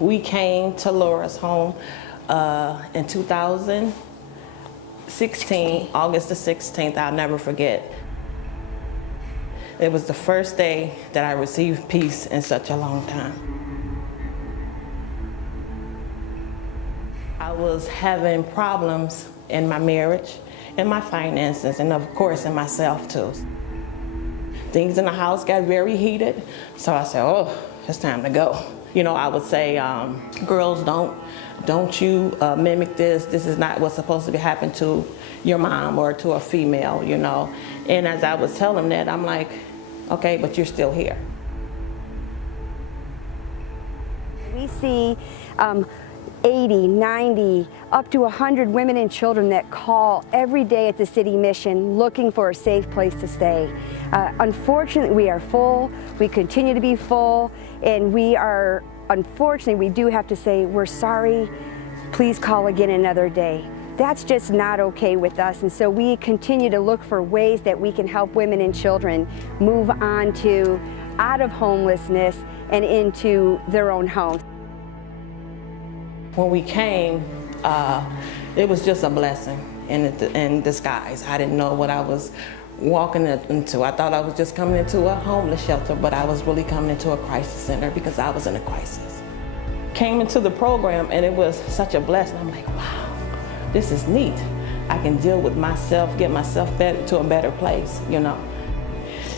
We came to Laura's home in 2016, August the 16th, I'll never forget. It was the first day that I received peace in such a long time. I was having problems in my marriage, in my finances, and of course in myself too. Things in the house got very heated, so I said, oh, it's time to go. You know, I would say, girls, don't you mimic this. This is not what's supposed to happen to your mom or to a female, you know. And as I was telling them that, I'm like, okay, but you're still here. We see 80, 90, up to 100 women and children that call every day at the city mission looking for a safe place to stay. Unfortunately, we are full. We continue to be full, and we are, unfortunately, we do have to say, we're sorry, please call again another day. That's just not okay with us, and so we continue to look for ways that we can help women and children move on to out of homelessness and into their own homes. When we came, it was just a blessing in disguise. I didn't know what I was walking into. I thought I was just coming into a homeless shelter, but I was really coming into a crisis center because I was in a crisis. Came into the program and it was such a blessing. I'm like, wow, this is neat. I can deal with myself, get myself back to a better place, you know.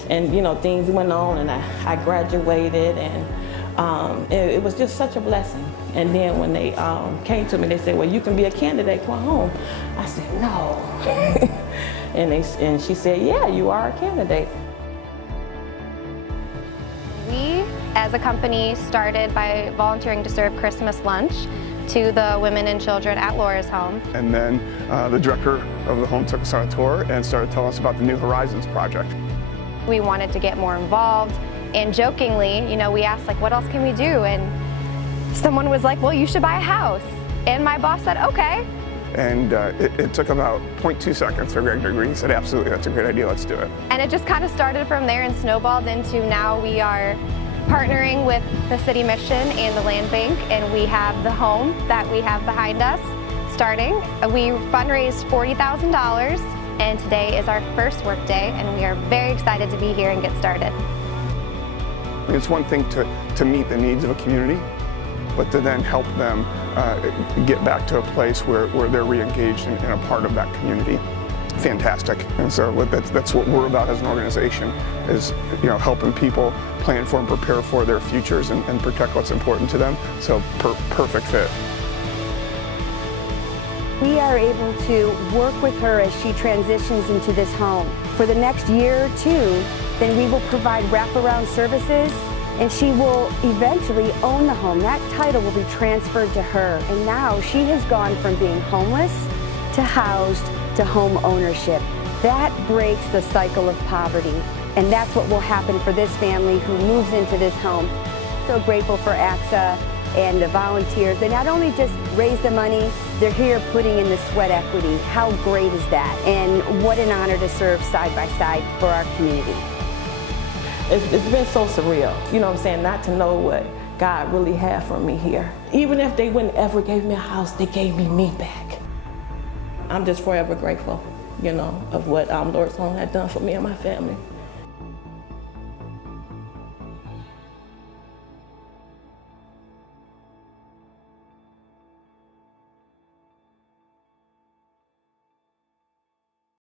And you know, things went on and I graduated, and it was just such a blessing. And then when they came to me, they said, well, you can be a candidate for a home. I said, no. and she said, yeah, you are a candidate. We, as a company, started by volunteering to serve Christmas lunch to the women and children at Laura's home. And then the director of the home took us on a tour and started telling us about the New Horizons project. We wanted to get more involved, and jokingly, you know, we asked, like, what else can we do? And someone was like, well, you should buy a house. And my boss said, okay. And it took about 0.2 seconds for Greg to agree. He said, absolutely, that's a great idea, let's do it. And it just kind of started from there and snowballed into now we are partnering with the City Mission and the Land Bank, and we have the home that we have behind us starting. We fundraised $40,000, and today is our first work day, and we are very excited to be here and get started. It's one thing to meet the needs of a community, but to then help them get back to a place where they're re-engaged and a part of that community. Fantastic. And so that's what we're about as an organization, is, you know, helping people plan for and prepare for their futures and protect what's important to them. So perfect fit. We are able to work with her as she transitions into this home. For the next year or two, then we will provide wraparound services, and she will eventually own the home. That title will be transferred to her, and now she has gone from being homeless to housed to home ownership. That breaks the cycle of poverty, and that's what will happen for this family who moves into this home. So grateful for AXA and the volunteers. They not only just raise the money, they're here putting in the sweat equity. How great is that? And what an honor to serve side by side for our community. It's been so surreal, you know what I'm saying, not to know what God really had for me here. Even if they wouldn't ever gave me a house, they gave me back. I'm just forever grateful, you know, of what Laura's Home had done for me and my family.